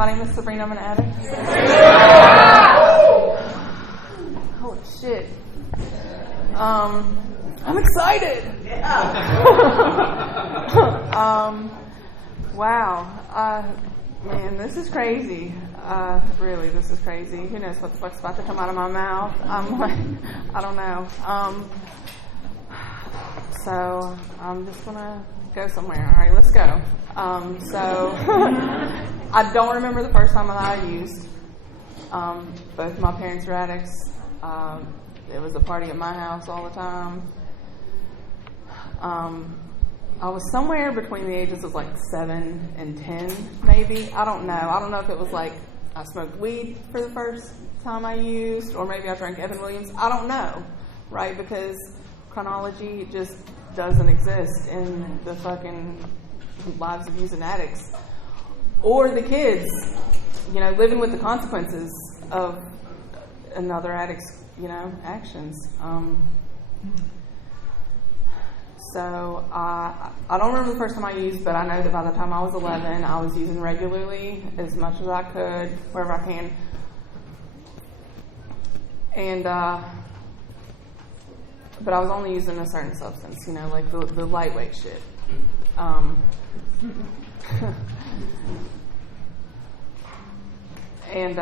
My name is Sabrina. I'm an addict. Holy shit. I'm excited. Wow. Man, this is crazy. Really, this is crazy. Who knows what the fuck's about to come out of my mouth? I'm like, I don't know. So I'm just gonna go somewhere. All right, let's go. So I don't remember the first time that I used. Both my parents were addicts. It was a party at my house all the time. I was somewhere between the ages of like 7 and 10, maybe. I don't know. I don't know if it was like I smoked weed for the first time I used, or maybe I drank Evan Williams. I don't know, right? Because chronology just doesn't exist in the fucking lives of using addicts. Or the kids, living with the consequences of another addict's, actions. So I don't remember the first time I used, but I know that by the time I was 11, I was using regularly as much as I could, wherever I can. And but I was only using a certain substance, like the lightweight shit. And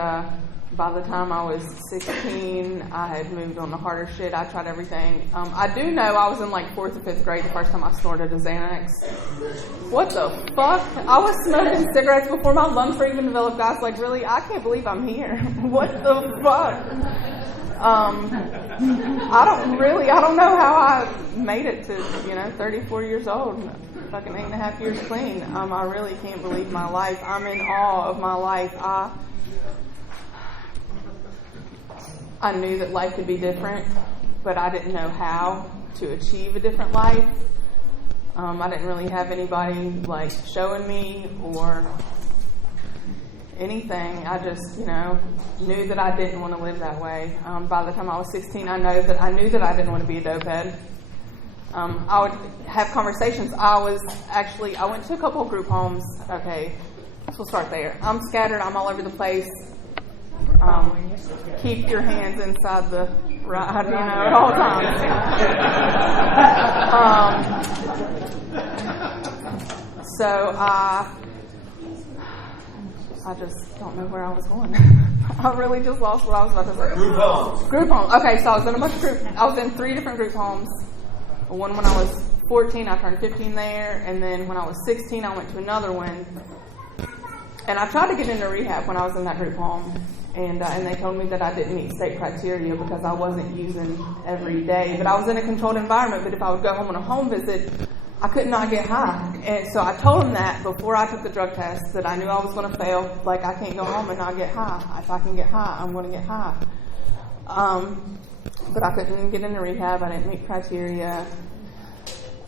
by the time I was 16, I had moved on to harder shit. I tried everything. I do know I was in like 4th or 5th grade the first time I snorted a Xanax. What the fuck? I was smoking cigarettes before my lungs were even developed. I was like, really? I can't believe I'm here. What the fuck? I don't know how I made it to, 34 years old. Fucking 8.5 years clean. I really can't believe my life. I'm in awe of my life. I knew that life could be different, but I didn't know how to achieve a different life. I didn't really have anybody like showing me or anything. I just, knew that I didn't want to live that way. By the time I was 16, I knew that I didn't want to be a dopehead. I would have conversations. I went to a couple of group homes. Okay, so we'll start there. I'm scattered. I'm all over the place. Keep your hands inside the ride, at all times. So I just don't know where I was going. I really just lost what I was about to say. Group homes. Okay, so I was in a bunch of I was in 3 different group homes. One when I was 14, I turned 15 there, and then when I was 16, I went to another one. And I tried to get into rehab when I was in that group home, and they told me that I didn't meet state criteria because I wasn't using every day. But I was in a controlled environment. But if I would go home on a home visit, I could not get high. And so I told them that before I took the drug test, that I knew I was going to fail. Like, I can't go home and not get high. If I can get high, I'm going to get high. But I couldn't get into rehab. I didn't meet criteria.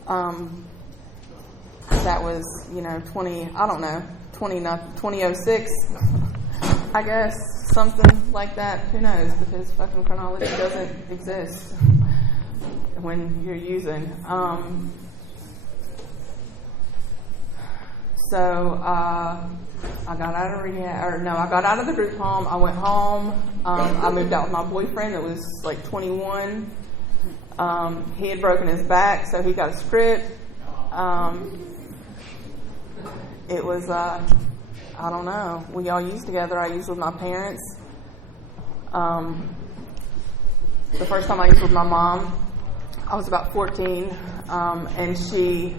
That was, 2006, I guess, something like that. Who knows? Because fucking chronology doesn't exist when you're using. So I got out of rehab, I got out of the group home. I went home. I moved out with my boyfriend that was like 21. He had broken his back, so he got a script. It was, I don't know. We all used together. I used with my parents. The first time I used with my mom, I was about 14, and she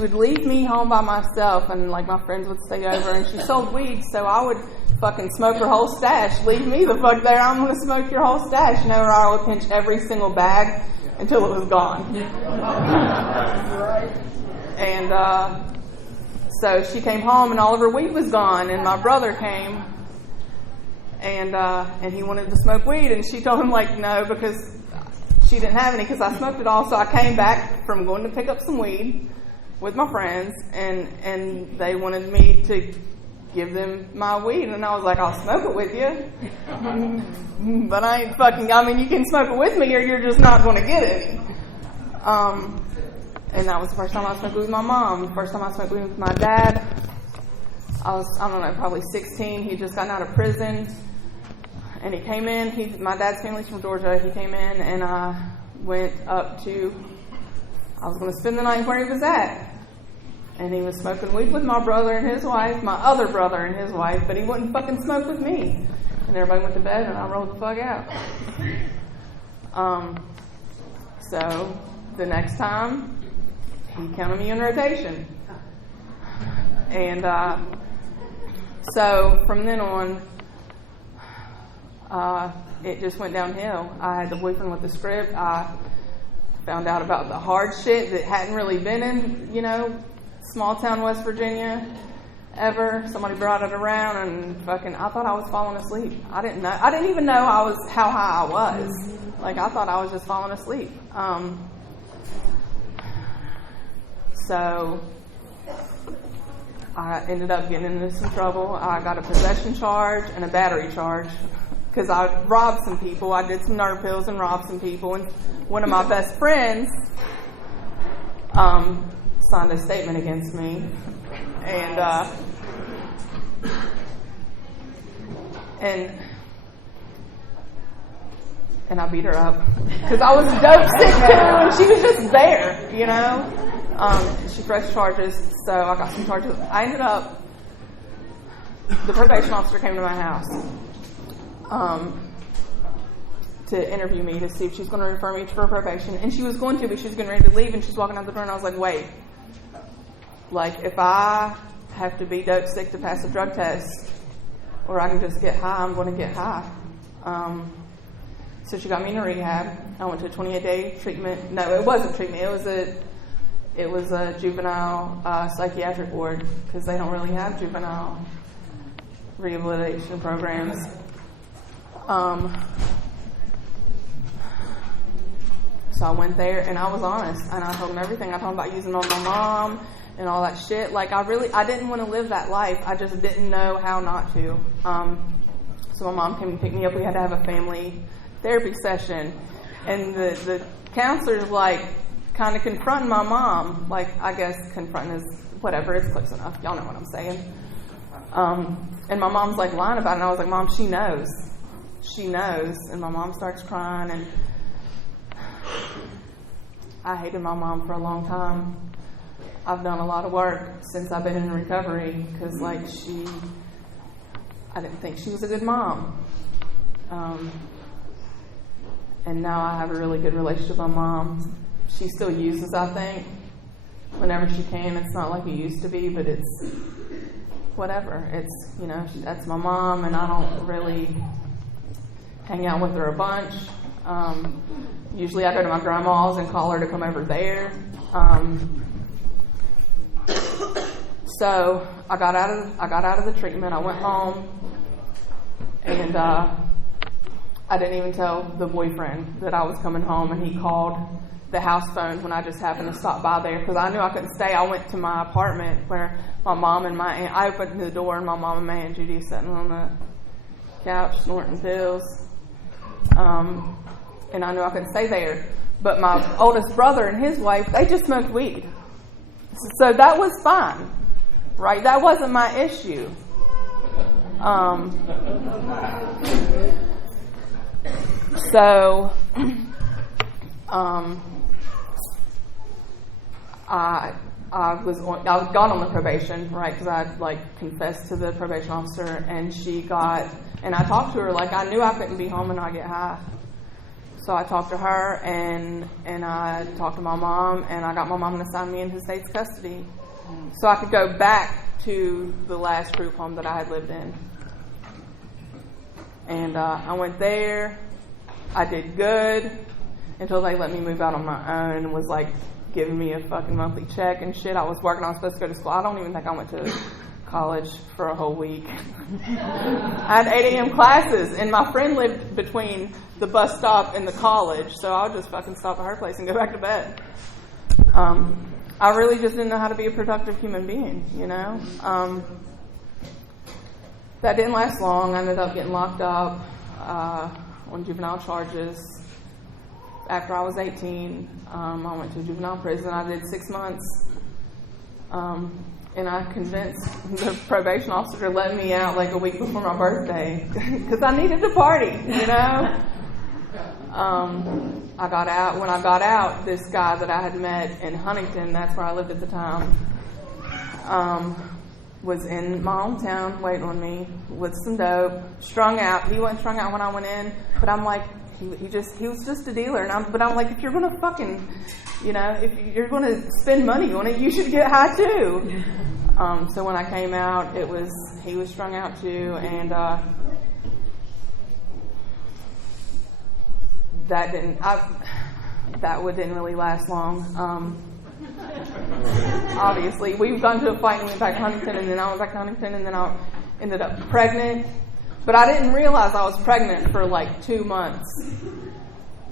would leave me home by myself, and like my friends would stay over, and she sold weed, so I would fucking smoke her whole stash. Leave me the fuck there. I'm going to smoke your whole stash. Or I would pinch every single bag until it was gone. And so she came home, and all of her weed was gone, and my brother came, and he wanted to smoke weed, and she told him, like, no, because she didn't have any, because I smoked it all. So I came back from going to pick up some weed with my friends, and they wanted me to give them my weed, and I was like, I'll smoke it with you, but I ain't fucking, you can smoke it with me, or you're just not going to get any. And that was the first time I smoked weed with my mom. The first time I smoked weed with my dad, I don't know, probably 16. He just gotten out of prison. And he came in. My dad's family's from Georgia. He came in, and I went up to, I was going to spend the night where he was at. And he was smoking weed with my brother and his wife, my other brother and his wife, but he wouldn't fucking smoke with me. And everybody went to bed, and I rolled the fuck out. So the next time, he counted me in rotation. And so from then on, it just went downhill. I had the boyfriend with the script. I found out about the hard shit that hadn't really been in, small town West Virginia ever. Somebody brought it around, and fucking, I thought I was falling asleep. I didn't even know how high I was. Like, I thought I was just falling asleep. So I ended up getting into some trouble. I got a possession charge and a battery charge because I robbed some people. I did some nerve pills and robbed some people. And one of my best friends signed a statement against me. And I beat her up because I was dope sick too, and she was just there, She pressed charges, so I got some charges. I ended up, the probation officer came to my house to interview me to see if she's going to refer me for probation, and she was going to, but she was getting ready to leave, and she's walking out the door, and I was like, wait, like, if I have to be dope sick to pass a drug test, or I can just get high, I'm going to get high. So she got me into rehab. I went to a 28-day treatment. No, it wasn't treatment. It was a juvenile psychiatric ward because they don't really have juvenile rehabilitation programs. So I went there and I was honest, and I told them everything. I told them about using on my mom and all that shit. Like, I didn't want to live that life. I just didn't know how not to. So my mom came to pick me up. We had to have a family therapy session, and the counselor's like kind of confronting my mom. Like, I guess confronting is whatever, it's close enough. Y'all know what I'm saying. And my mom's like lying about it, and I was like, Mom, she knows. And my mom starts crying, and I hated my mom for a long time. I've done a lot of work since I've been in recovery because, like, I didn't think she was a good mom. And now I have a really good relationship with my mom. She still uses, I think, whenever she can. It's not like it used to be, but it's whatever. It's, that's my mom, and I don't really hang out with her a bunch. Usually I go to my grandma's and call her to come over there. So I got out of the treatment. I went home, and I didn't even tell the boyfriend that I was coming home, and he called the house phone when I just happened to stop by there because I knew I couldn't stay. I went to my apartment where my mom and my aunt, I opened the door, and my mom and my Aunt Judy sitting on the couch snorting pills. And I knew I couldn't stay there. But my oldest brother and his wife, they just smoked weed. So that was fine, right? That wasn't my issue. So I was gone on the probation, right? Because I confessed to the probation officer, and and I talked to her like I knew I couldn't be home and not get high. So I talked to her, and I talked to my mom, and I got my mom to sign me into state's custody, so I could go back to the last group home that I had lived in. And I went there. I did good until they let me move out on my own and was giving me a fucking monthly check and shit. I was working. I was supposed to go to school. I don't even think I went to college for a whole week. I had 8 a.m. classes, and my friend lived between the bus stop and the college, so I would just fucking stop at her place and go back to bed. I really just didn't know how to be a productive human being, That didn't last long. I ended up getting locked up on juvenile charges. After I was 18, I went to juvenile prison. I did 6 months. And I convinced the probation officer to let me out like a week before my birthday because I needed to party, you know? I got out. When I got out, this guy that I had met in Huntington, that's where I lived at the time, was in my hometown waiting on me with some dope, strung out. He wasn't strung out when I went in, but I'm like, he was just a dealer. And I'm like, if you're going to fucking, you know, if you're going to spend money on it, you should get high too. So when I came out, he was strung out too, and that didn't really last long. Obviously, we've gone to a fight and went back to Huntington, and then I went back to Huntington, and then I ended up pregnant. But I didn't realize I was pregnant for like 2 months.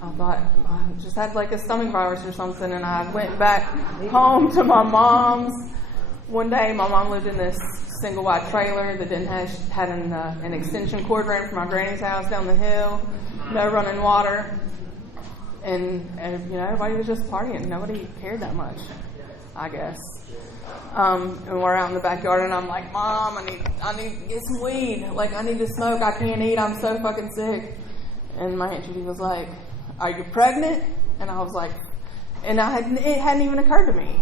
I thought I just had like a stomach virus or something, and I went back home to my mom's. One day, my mom lived in this single wide trailer that had an extension cord ran from my granny's house down the hill, no running water, and you know, everybody was just partying. Nobody cared that much, I guess. And we're out in the backyard, and I'm like, Mom, I need to get some weed. Like, I need to smoke. I can't eat. I'm so fucking sick. And my Aunt Judy was like, are you pregnant? And I was like, and it hadn't even occurred to me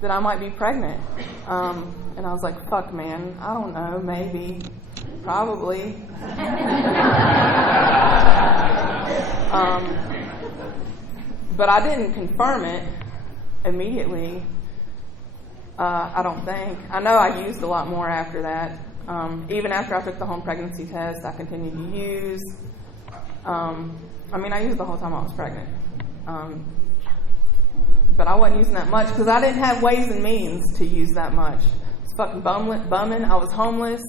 that I might be pregnant. And I was like, fuck, man, I don't know, maybe, probably. But I didn't confirm it immediately, I don't think. I know I used a lot more after that. Even after I took the home pregnancy test, I continued to use. I used the whole time I was pregnant. But I wasn't using that much because I didn't have ways and means to use that much. I was fucking bumming. I was homeless,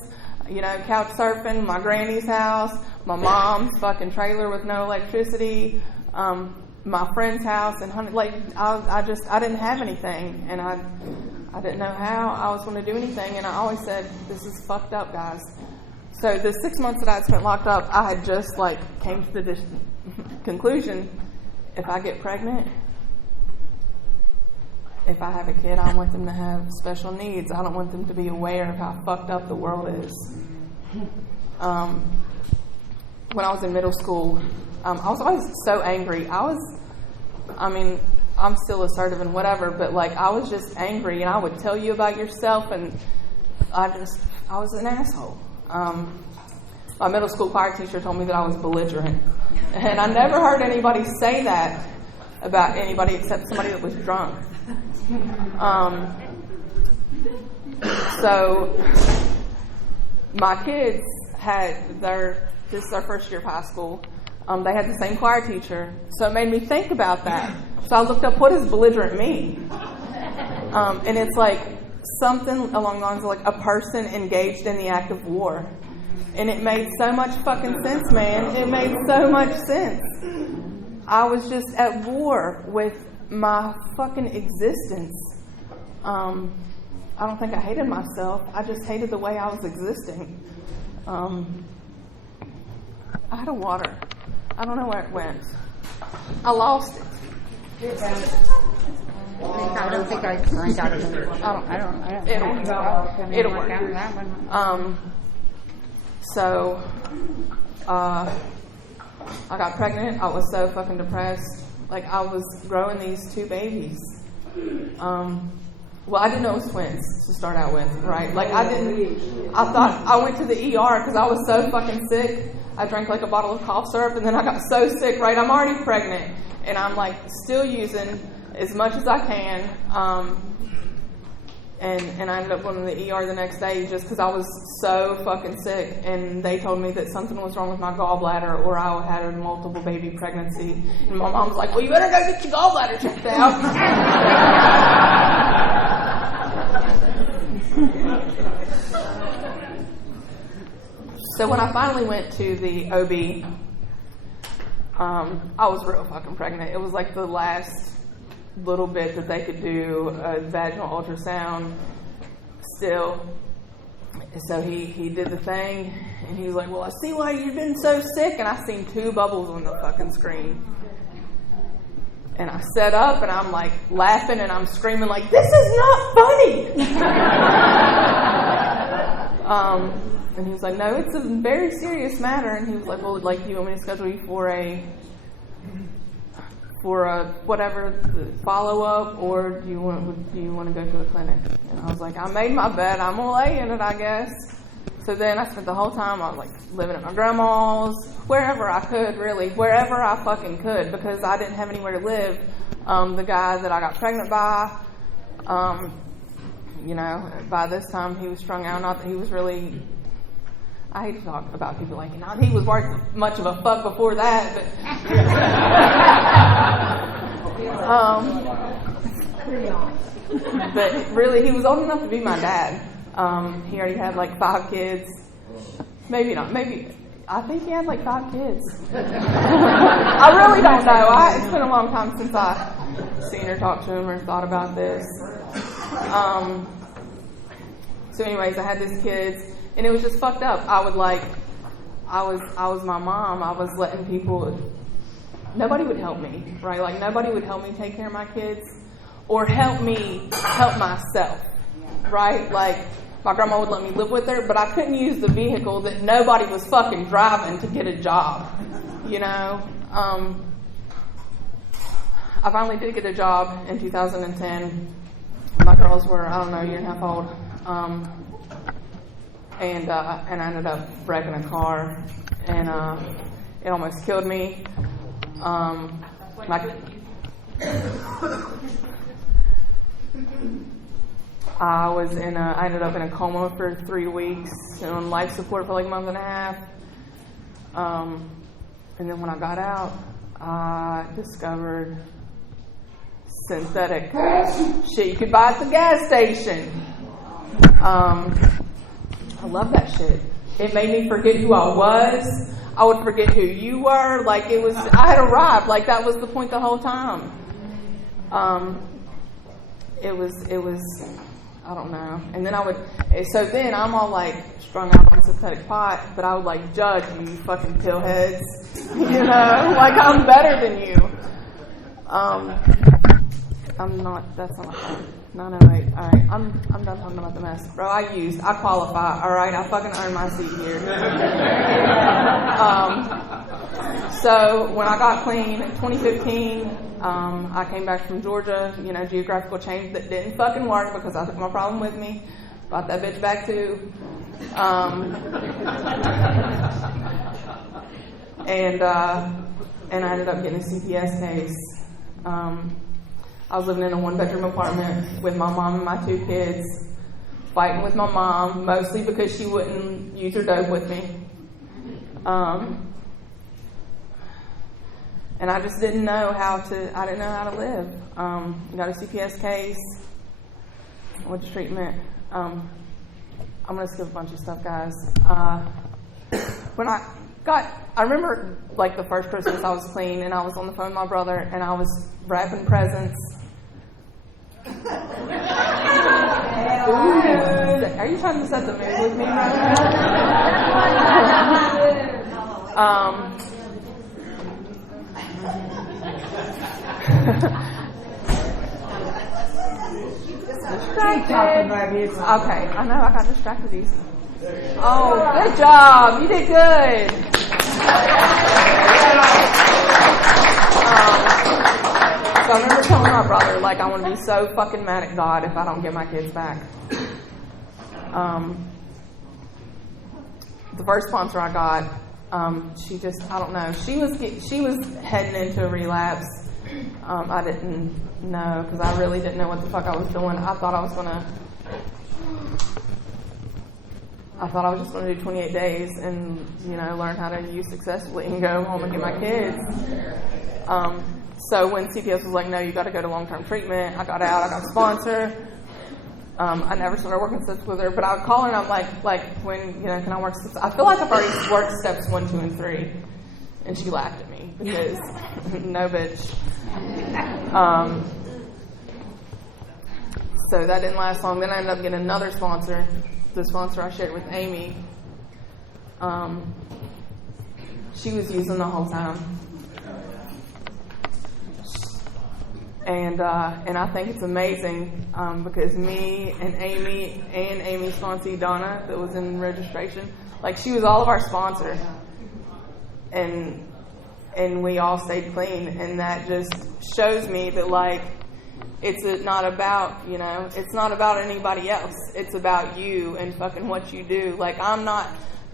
you know, couch surfing, my granny's house, my mom's fucking trailer with no electricity, my friend's house, and I didn't have anything, and I didn't know how I was going to do anything, and I always said, this is fucked up, guys. So the 6 months that I had spent locked up, I had just came to the conclusion, if I get pregnant, if I have a kid, I want them to have special needs. I don't want them to be aware of how fucked up the world is. When I was in middle school, I was always so angry. I'm still assertive and whatever, but I was just angry, and I would tell you about yourself, and I was an asshole. My middle school choir teacher told me that I was belligerent, and I never heard anybody say that about anybody except somebody that was drunk. So my kids this is their first year of high school. They had the same choir teacher, so it made me think about that. So I looked up, what does belligerent mean? And it's something along the lines of a person engaged in the act of war. And it made so much fucking sense, man. It made so much sense. I was just at war with my fucking existence. I don't think I hated myself. I just hated the way I was existing. I had a water. I don't know where it went. I lost it. I don't think I got it. It'll work. So, I got pregnant. I was so fucking depressed. I was growing these 2 babies. Well, I didn't know it was twins to start out with, right? I thought I went to the ER because I was so fucking sick. I drank a bottle of cough syrup, and then I got so sick, right? I'm already pregnant, and I'm still using as much as I can. And I ended up going to the ER the next day just because I was so fucking sick. And they told me that something was wrong with my gallbladder, or I had a multiple baby pregnancy. And my mom was like, well, you better go get your gallbladder checked out. So when I finally went to the OB, I was real fucking pregnant. It was the last little bit that they could do a vaginal ultrasound still. So he did the thing, and he was like, well, I see why you've been so sick. And I seen 2 bubbles on the fucking screen. And I sat up and I'm like laughing and I'm screaming like, this is not funny. And he was like, no, it's a very serious matter. And he was like, well, like, you want me to schedule you for a whatever follow up, or do you want to go to a clinic? And I was like, I made my bed, I'm gonna lay in it, I guess. So then I spent the whole time, I was like living at my grandma's, wherever I could, really, wherever I fucking could, because I didn't have anywhere to live. The guy that I got pregnant by, by this time he was strung out. Not that he was really, I hate to talk about people like, not he was much of a fuck before that, but but really he was old enough to be my dad. He already had like 5 kids. Maybe not. Maybe I think he had like 5 kids. I really don't know. It's been a long time since I seen or talked to him or thought about this. So anyways, I had these kids, and it was just fucked up. I was my mom. I was letting people. Nobody would help me, right? Like nobody would help me take care of my kids, or help me help myself, right? Like my grandma would let me live with her, but I couldn't use the vehicle that nobody was fucking driving to get a job, you know? I finally did get a job in 2010. My girls were, I don't know, a year and a half old. And I ended up wrecking a car, and it almost killed me. I ended up in a coma for 3 weeks and on life support for like a month and a half. And then when I got out, I discovered synthetic shit you could buy at the gas station. I love that shit. It made me forget who I was. I would forget who you were. Like I had arrived. Like that was the point the whole time. It was, I don't know. And then so then I'm all like strung out on synthetic pot, but I would like judge you fucking pillheads. You know, like I'm better than you. I'm not, that's not like 908. Alright, I'm done talking about the mess. Bro, I qualify, alright? I fucking earned my seat here. So when I got clean in 2015, I came back from Georgia, geographical change that didn't fucking work because I took my problem with me. Brought that bitch back too. And I ended up getting a CPS case. I was living in a 1-bedroom apartment with my mom and my 2 kids, fighting with my mom, mostly because she wouldn't use her dope with me. And I just didn't know how to live. Got a CPS case, went to treatment. I'm going to skip a bunch of stuff, guys. I remember like the first Christmas I was clean, and I was on the phone with my brother, and I was wrapping presents. Ooh, are you trying to set the mood with me right now? Distracted. Okay, I know I got distracted easy. Oh, good job. You did good. So I remember telling my brother, like, I want to be so fucking mad at God if I don't get my kids back. The first sponsor I got, she just, I don't know, she was heading into a relapse. I didn't know, because I really didn't know what the fuck I was doing. I thought I was just going to do 28 days and, learn how to use successfully and go home and get my kids. So when CPS was like, no, you got to go to long-term treatment, I got out, I got a sponsor. I never started working steps with her, but I would call her and I'm like, when, can I work steps? I feel like I've already worked steps 1, 2, and 3. And she laughed at me because, no bitch. So that didn't last long. Then I ended up getting another sponsor. The sponsor I shared with Amy. She was using the whole time. And I think it's amazing because me and Amy's sponsee Donna that was in registration, like she was all of our sponsors, and we all stayed clean, and that just shows me that like it's not about it's not about anybody else. It's about you and fucking what you do. Like I'm not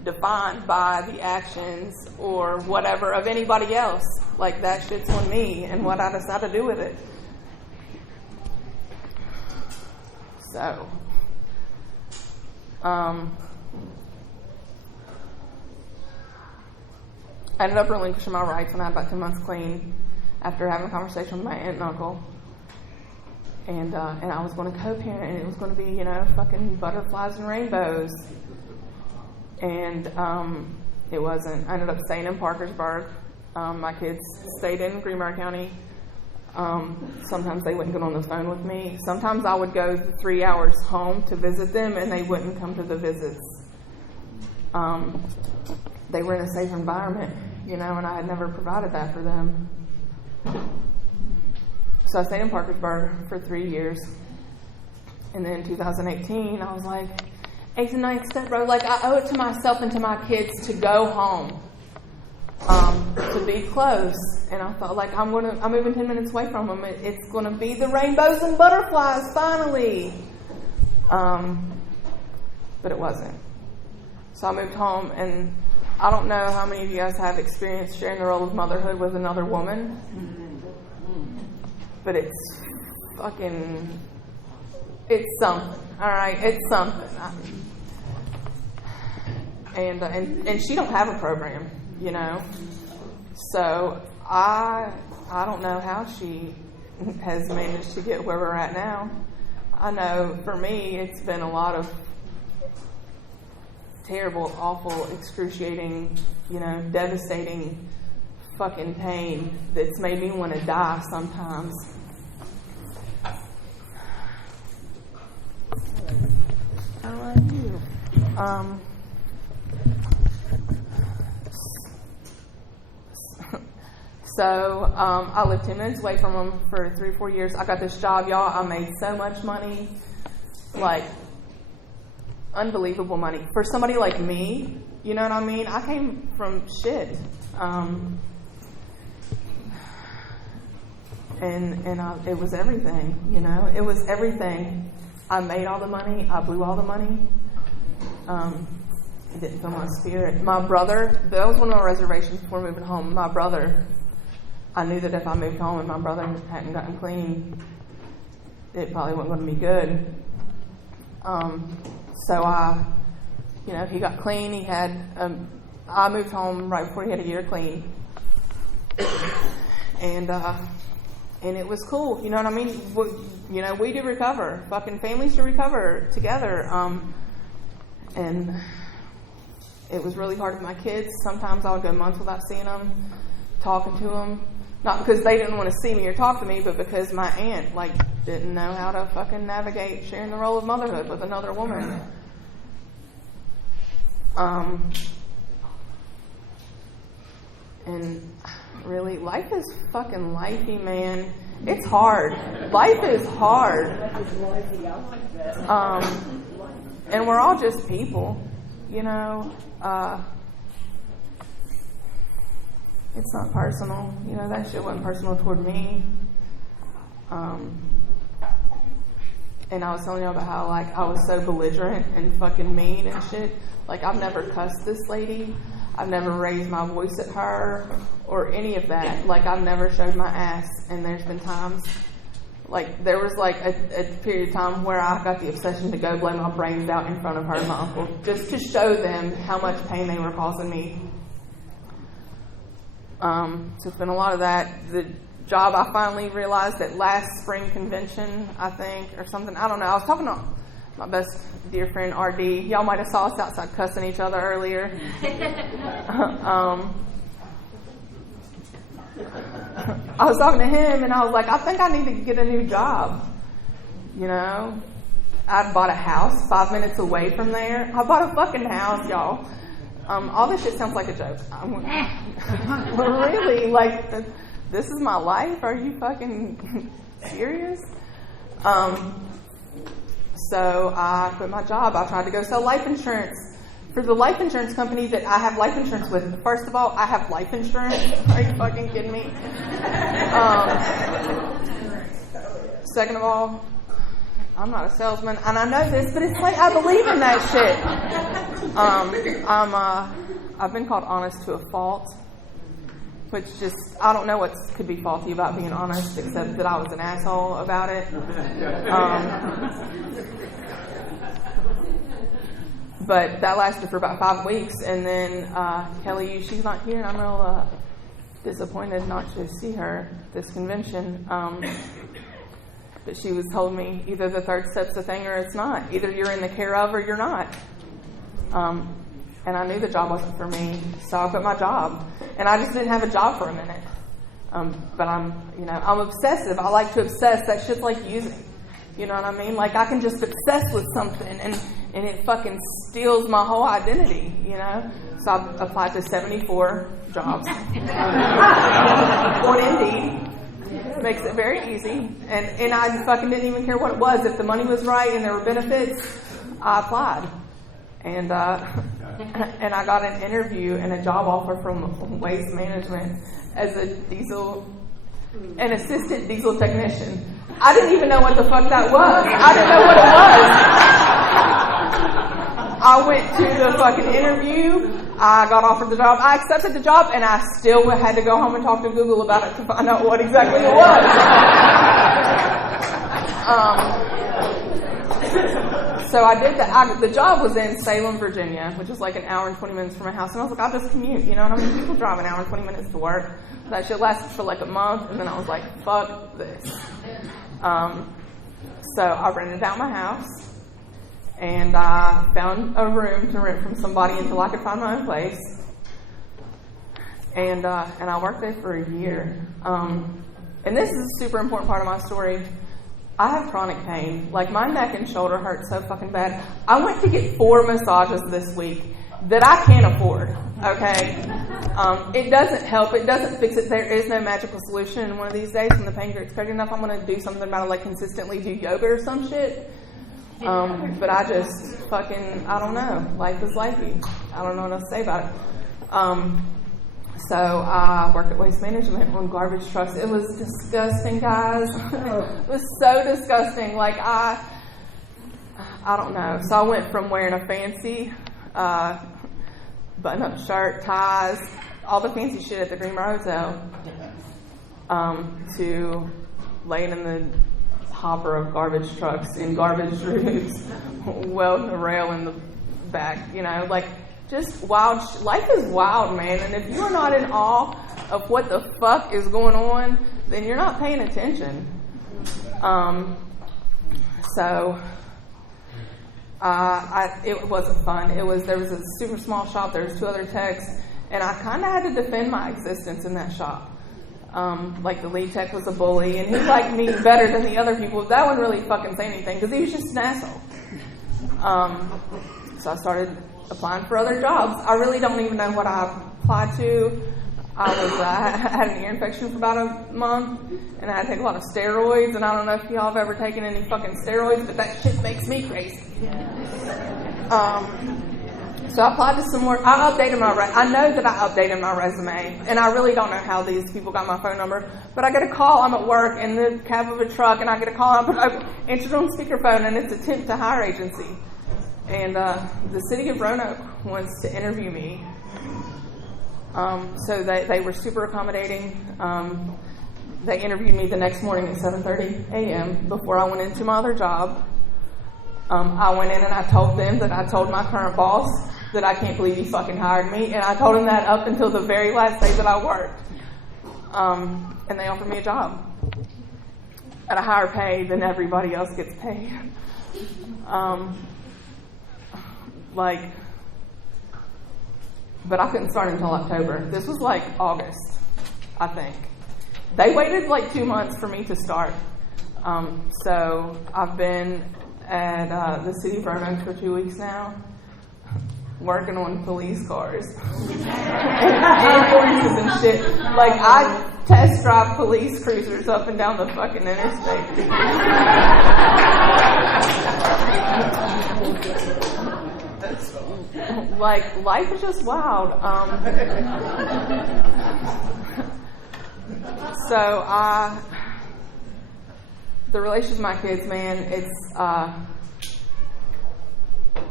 defined by the actions or whatever of anybody else. Like that shit's on me and what I decide to do with it. So, I ended up relinquishing my rights when I had about 2 months clean after having a conversation with my aunt and uncle. And I was going to co-parent, and it was going to be, fucking butterflies and rainbows. And it wasn't. I ended up staying in Parkersburg. My kids stayed in Greenbrier County. Sometimes they wouldn't get on the phone with me. Sometimes I would go 3 hours home to visit them, and they wouldn't come to the visits. They were in a safe environment, and I had never provided that for them. So I stayed in Parkersburg for 3 years. And then in 2018, I was like, 8th and 9th step, bro. Like, I owe it to myself and to my kids to go home, to be close. And I thought, like, I'm moving 10 minutes away from them. It's going to be the rainbows and butterflies, finally. But it wasn't. So I moved home, and I don't know how many of you guys have experienced sharing the role of motherhood with another woman. But it's something, all right? It's something. And she don't have a program, So I don't know how she has managed to get where we're at now. I know for me, it's been a lot of terrible, awful, excruciating, devastating fucking pain that's made me want to die sometimes. I love you. So I lived 10 minutes away from them for 3 or 4 years. I got this job, y'all. I made so much money, like unbelievable money for somebody like me. You know what I mean? I came from shit. It was everything, It was everything. I made all the money. I blew all the money. It didn't fill my spirit. My brother, that was one of my reservations before moving home. My brother, I knew that if I moved home and my brother hadn't gotten clean, it probably wasn't going to be good. So he got clean. He had, I moved home right before he had a year clean. And it was cool, you know what I mean? We do recover. Fucking families do recover together. And it was really hard with my kids. Sometimes I would go months without seeing them, talking to them. Not because they didn't want to see me or talk to me, but because my aunt, didn't know how to fucking navigate sharing the role of motherhood with another woman. And really, life is fucking lifey, man. It's hard. Life is hard. And we're all just people, It's not personal. That shit wasn't personal toward me. And I was telling you about how, I was so belligerent and fucking mean and shit. I've never cussed this lady. I've never raised my voice at her or any of that. I've never showed my ass. And there's been times, there was a period of time where I got the obsession to go blow my brains out in front of her and my uncle, just to show them how much pain they were causing me. So it's been a lot of that. The job I finally realized at last spring convention, I think, or something. I don't know. I was talking to my best dear friend RD. Y'all might have saw us outside cussing each other earlier. I was talking to him, and I was like, I think I need to get a new job. I bought a house 5 minutes away from there. I bought a fucking house, y'all. All this shit sounds like a joke. Really, this is my life? Are you fucking serious? So I quit my job. I tried to go sell life insurance for the life insurance company that I have life insurance with. First of all, I have life insurance. Are you fucking kidding me? Second of all, I'm not a salesman, and I know this, but it's like I believe in that shit. I've been called honest to a fault, which just, I don't know what could be faulty about being honest, except that I was an asshole about it. But that lasted for about 5 weeks, and then Kelly, she's not here, and I'm real disappointed not to see her at this convention. But she was told me either the third step's the thing or it's not. Either you're in the care of or you're not. And I knew the job wasn't for me, so I quit my job. And I just didn't have a job for a minute. But I'm obsessive. I like to obsess. That shit's like using. You know what I mean? Like I can just obsess with something and it fucking steals my whole identity, you know? So I applied to 74 jobs on Indeed. Makes it very easy. And I fucking didn't even care what it was. If the money was right and there were benefits, I applied. And I got an interview and a job offer from Waste Management as an assistant diesel technician. I didn't even know what the fuck that was. I didn't know what it was. I went to the fucking interview. I got offered the job. I accepted the job, and I still had to go home and talk to Google about it to find out what exactly it was. So I did that. The job was in Salem, Virginia, which is like an hour and 20 minutes from my house. And I was like, I'll just commute. You know what I mean? People drive an hour and 20 minutes to work. That shit lasted for like a month, and then I was like, fuck this. So I rented out my house, and I found a room to rent from somebody until I could find my own place. And I worked there for a year. And this is a super important part of my story. I have chronic pain. Like, my neck and shoulder hurt so fucking bad. I went to get 4 massages this week that I can't afford, okay? It doesn't help. It doesn't fix it. There is no magical solution. And one of these days when the pain gets crazy enough, I'm going to do something about it, like consistently do yoga or some shit. But I just fucking, I don't know. Life is lifey. I don't know what else to say about it. So I worked at Waste Management on garbage trucks. It was disgusting, guys. It was so disgusting. Like, I don't know. So I went from wearing a fancy button-up shirt, ties, all the fancy shit at the Greenbrier Hotel, to laying in the hopper of garbage trucks in garbage rooms, welding a rail in the back, you know, like, just wild. Life is wild, man. And if you're not in awe of what the fuck is going on, then you're not paying attention. It wasn't fun. There was a super small shop. There was 2 other techs, and I kind of had to defend my existence in that shop. Like, the lead tech was a bully, and he liked me better than the other people. That wouldn't really fucking say anything because he was just an asshole. So I started applying for other jobs. I really don't even know what I applied to. I had an ear infection for about a month, and I had to take a lot of steroids, and I don't know if y'all have ever taken any fucking steroids, but that shit makes me crazy. So I applied to some more. I know that I updated my resume, and I really don't know how these people got my phone number, but I get a call. I'm at work in the cab of a truck, and I get a call. I answered on speakerphone, and it's a temp to hire agency. And the city of Roanoke wants to interview me. So they were super accommodating. They interviewed me the next morning at 7:30 a.m. before I went into my other job. I went in and I told them that I told my current boss that I can't believe he fucking hired me. And I told him that up until the very last day that I worked. And they offered me a job at a higher pay than everybody else gets paid. But I couldn't start until October. This was like August, I think. They waited like 2 months for me to start. So I've been at the city of Roanoke for 2 weeks now, working on police cars and ambulances and shit. Like, test drive police cruisers up and down the fucking interstate. Like, life is just wild. So, the relationship with my kids, man, it's,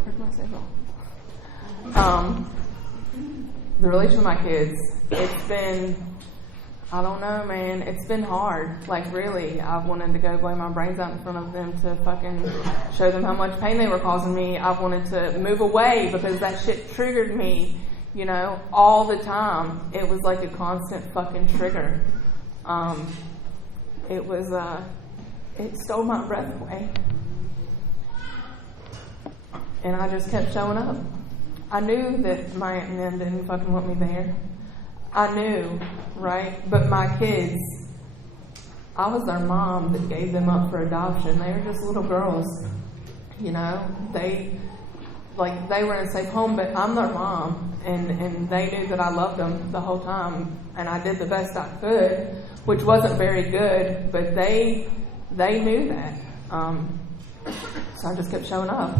where's my signal? The relationship with my kids, it's been, I don't know, man, it's been hard. Like, really, I've wanted to go blow my brains out in front of them to fucking show them how much pain they were causing me. I've wanted to move away because that shit triggered me, you know, all the time. It was like a constant fucking trigger. It stole my breath away. And I just kept showing up. I knew that my aunt and them didn't fucking want me there. I knew, right? But my kids, I was their mom that gave them up for adoption. They were just little girls, you know. They were in a safe home, but I'm their mom. And they knew that I loved them the whole time. And I did the best I could, which wasn't very good, but they knew that. So I just kept showing up.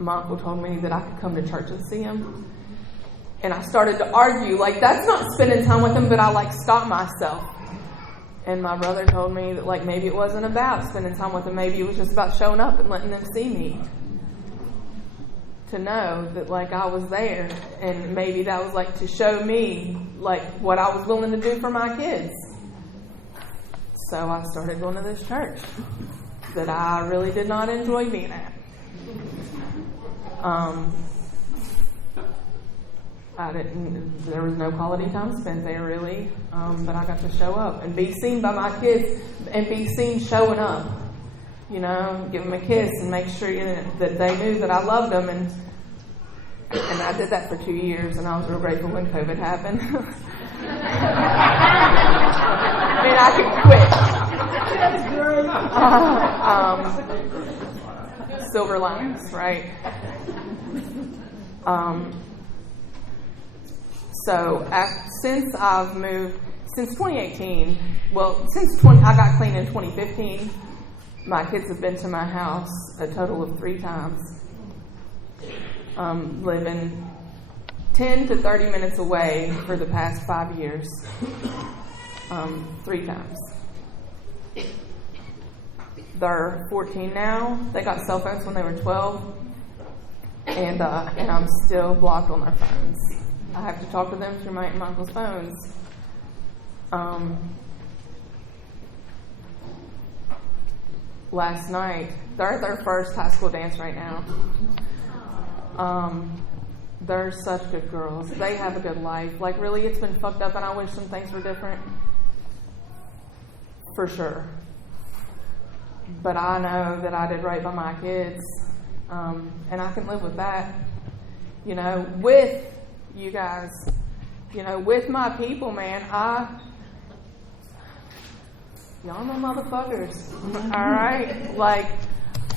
My uncle told me that I could come to church and see him. And I started to argue, like, that's not spending time with him, but I, like, stopped myself. And my brother told me that, like, maybe it wasn't about spending time with him. Maybe it was just about showing up and letting them see me. To know that, like, I was there. And maybe that was, like, to show me, like, what I was willing to do for my kids. So I started going to this church that I really did not enjoy being at. There was no quality time spent there, really, but I got to show up and be seen by my kids and be seen showing up, you know, give them a kiss and make sure that they knew that I loved them, and I did that for 2 years, and I was real grateful when COVID happened. I mean, I could quit. Silver linings, right? So since I've moved, since 2018, I got clean in 2015, my kids have been to my house a total of 3 times. Living 10 to 30 minutes away for the past 5 years. 3 times. They're 14 now. They got cell phones when they were 12. And I'm still blocked on their phones. I have to talk to them through my aunt and my uncle's phones. Last night, they're at their first high school dance right now. They're such good girls. They have a good life. Like, really, it's been fucked up, and I wish some things were different. For sure. But I know that I did right by my kids. And I can live with that. You know, with you guys, you know, with my people, man, y'all know motherfuckers. All right? Like,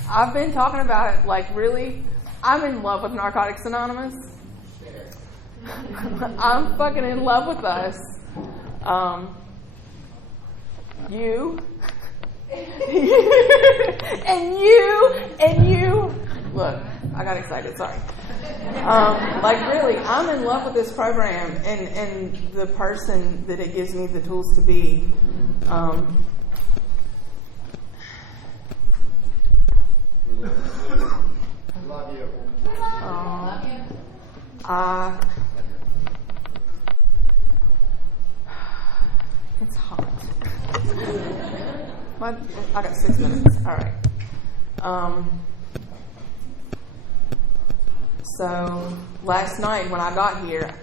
I've been talking about it, like, really, I'm in love with Narcotics Anonymous. I'm fucking in love with us. You. and you. Look, I got excited, sorry. Like, really, I'm in love with this program and the person that it gives me the tools to be. Love you. It's hot. I got 6 minutes. All right. So last night when I got here,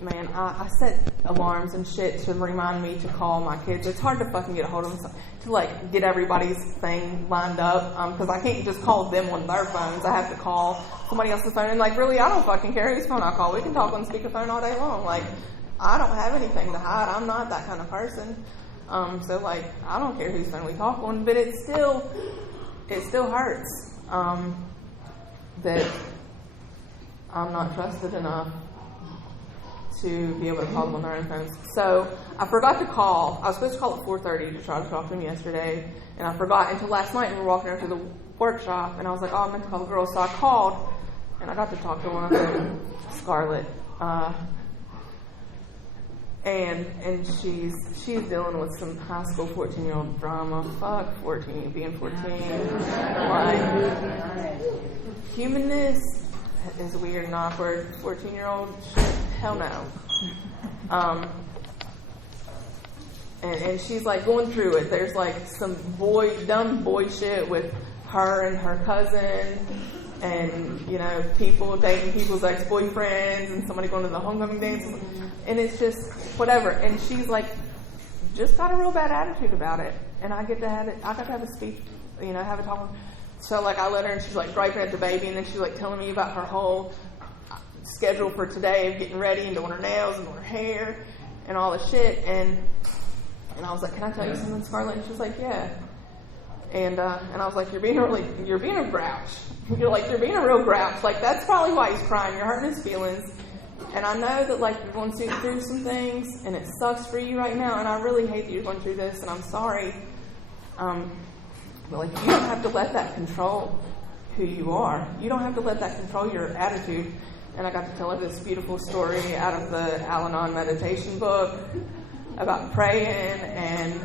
man, I set alarms and shit to remind me to call my kids. It's hard to fucking get a hold of them, to like get everybody's thing lined up, because I can't just call them on their phones. I have to call somebody else's phone. And like, really, I don't fucking care whose phone I call. We can talk on speakerphone all day long. Like, I don't have anything to hide. I'm not that kind of person. So like, I don't care whose phone we talk on, but it still hurts that I'm not trusted enough. to be able to call them on their own phones. So I forgot to call. I was supposed to call at 4:30 to try to talk to him yesterday, and I forgot until last night. We were walking over to the workshop, and I was like, oh, I meant to call the girls. So I called, and I got to talk to one of them, Scarlett. And she's dealing with some high school 14-year-old drama. Fuck 14, being 14. Like, humanness is weird and awkward. 14-year-old shit, hell no. And she's like going through it. There's like some dumb boy shit with her and her cousin, and you know, people dating people's ex-boyfriends, and somebody going to the homecoming dance, and it's just whatever. And she's like, just got a real bad attitude about it. And I got to have a speech, you know, have a talk. So like I let her, and she's like griping at the baby, and then she's like telling me about her whole schedule for today of getting ready and doing her nails and doing her hair and all the shit. And I was like, can I tell you something, Scarlett? And she's like, yeah. And I was like, you're being a grouch. You're being a real grouch. Like, that's probably why he's crying. You're hurting his feelings. And I know that, like, you're going through some things, and it sucks for you right now, and I really hate that you're going through this, and I'm sorry. But, like, you don't have to let that control who you are. You don't have to let that control your attitude. And I got to tell her this beautiful story out of the Al-Anon meditation book about praying, and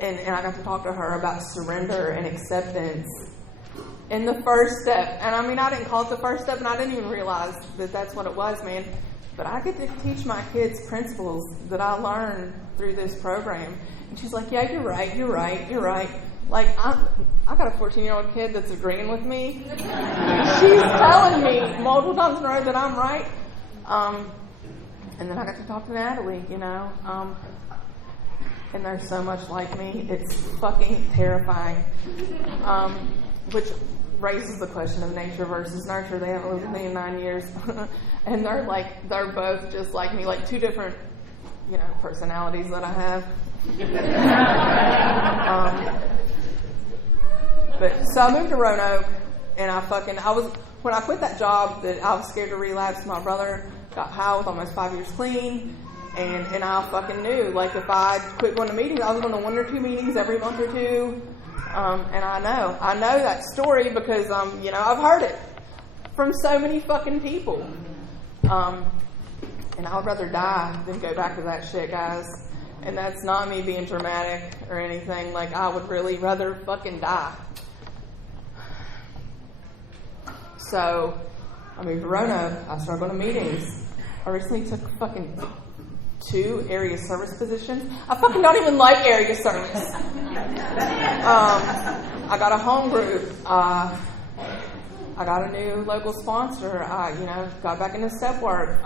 I got to talk to her about surrender and acceptance. And the first step, and I mean, I didn't call it the first step, and I didn't even realize that that's what it was, man. But I get to teach my kids principles that I learned through this program. And she's like, yeah, you're right. Like, I got a 14-year-old kid that's agreeing with me. She's telling me multiple times in a row that I'm right. And then I got to talk to Natalie, you know. And they're so much like me. It's fucking terrifying. Which raises the question of nature versus nurture. They haven't lived with me in 9 years. And they're both just like me, like two different, you know, personalities that I have. But so I moved to Roanoke, and when I quit that job that I was scared to relapse, my brother got high with almost 5 years clean, and I fucking knew, like, if I quit going to meetings, I was going to 1 or 2 meetings every month or two. And I know that story because, you know, I've heard it from so many fucking people. And I would rather die than go back to that shit, guys. And that's not me being dramatic or anything. Like, I would really rather fucking die. So, I moved to Roanoke. I started going to meetings. I recently took fucking 2 area service positions. I fucking don't even like area service. I got a home group. I got a new local sponsor. I, you know, got back into step work.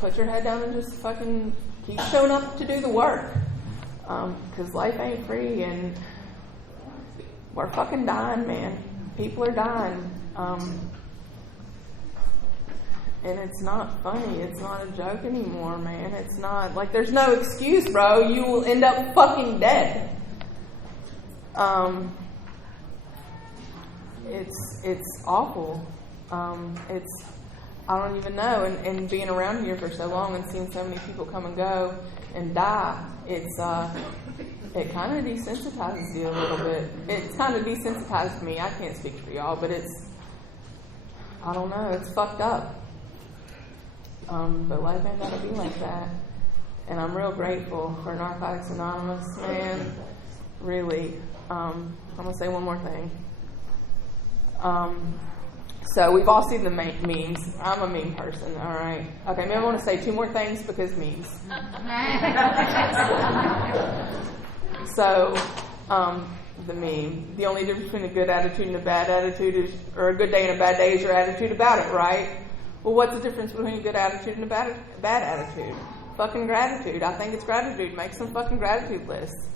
Put your head down and just fucking keep showing up to do the work. Because life ain't free, and we're fucking dying, man. People are dying. And it's not funny. It's not a joke anymore, man. It's not, like, there's no excuse, bro. You will end up fucking dead. It's awful. I don't even know. And being around here for so long and seeing so many people come and go and die, it kind of desensitizes you a little bit. It's kind of desensitized me. I can't speak for y'all, but I don't know. It's fucked up. But life ain't gotta be like that. And I'm real grateful for Narcotics Anonymous, man. Really. I'm gonna say one more thing. So we've all seen the memes. I'm a meme person, all right? Okay, maybe I want to say 2 more things because memes. So, the meme. The only difference between a good attitude and a bad attitude or a good day and a bad day is your attitude about it, right? Well, what's the difference between a good attitude and a bad attitude? Fucking gratitude. I think it's gratitude. Make some fucking gratitude lists.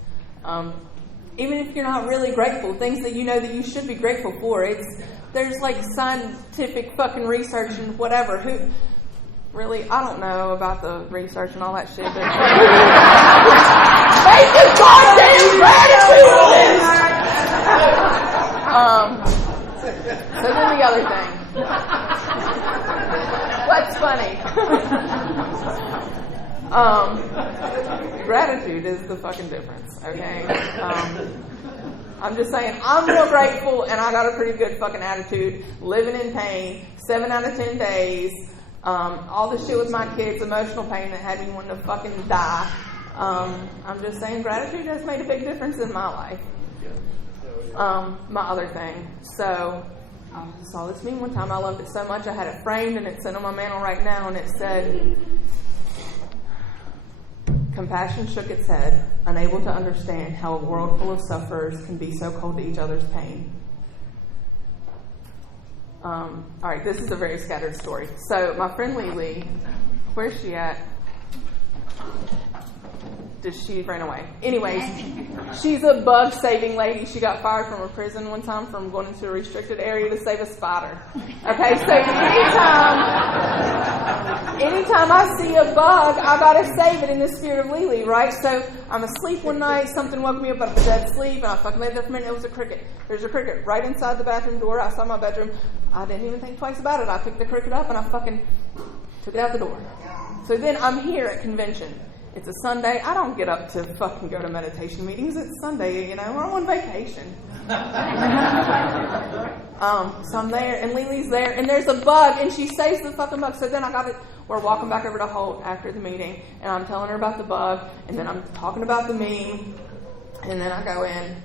Even if you're not really grateful, things that you know that you should be grateful for. There's like scientific fucking research and whatever. Really, I don't know about the research and all that shit. But make a goddamn gratitude list! So then the other thing. What's funny? Gratitude is the fucking difference, okay? I'm just saying, I'm real grateful, and I got a pretty good fucking attitude, living in pain, 7 out of 10 days, all the shit with my kids, emotional pain that had me wanting to fucking die. I'm just saying, gratitude has made a big difference in my life. My other thing. So, I saw this meme one time. I loved it so much. I had it framed, and it's sitting on my mantle right now, and it said, compassion shook its head, unable to understand how a world full of sufferers can be so cold to each other's pain. All right, this is a very scattered story. So, my friend Lily, where's she at? She ran away. Anyways, she's a bug-saving lady. She got fired from a prison one time from going into a restricted area to save a spider. Okay, so anytime I see a bug, I gotta save it in the spirit of Lily, right? So I'm asleep one night, something woke me up out of dead sleep, and I fucking laid there for a minute. It was a cricket. There's a cricket right inside the bathroom door, outside my bedroom. I didn't even think twice about it. I picked the cricket up and I fucking took it out the door. So then I'm here at convention. It's a Sunday. I don't get up to fucking go to meditation meetings. It's Sunday, you know. We're on vacation. So I'm there, and Lily's there, and there's a bug, and she saves the fucking bug. So then we're walking back over to Holt after the meeting, and I'm telling her about the bug, and then I'm talking about the meme, and then I go in,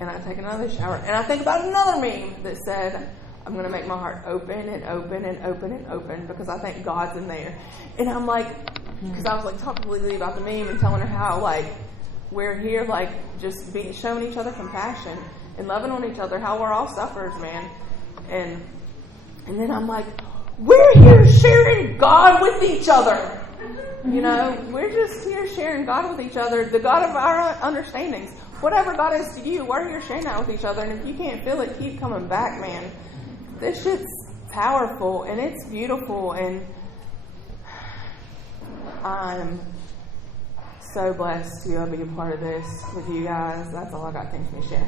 and I take another shower, and I think about another meme that said, I'm going to make my heart open and open and open and open because I think God's in there. And I'm like, because I was like talking to Lily about the meme and telling her how like we're here like just showing each other compassion and loving on each other, how we're all sufferers, man. And then I'm like, we're here sharing God with each other. You know, we're just here sharing God with each other, the God of our understandings. Whatever God is to you, we're here sharing that with each other. And if you can't feel it, keep coming back, man. This shit's powerful and it's beautiful, and I'm so blessed to be a part of this with you guys. That's all I got. Thanks, Michelle.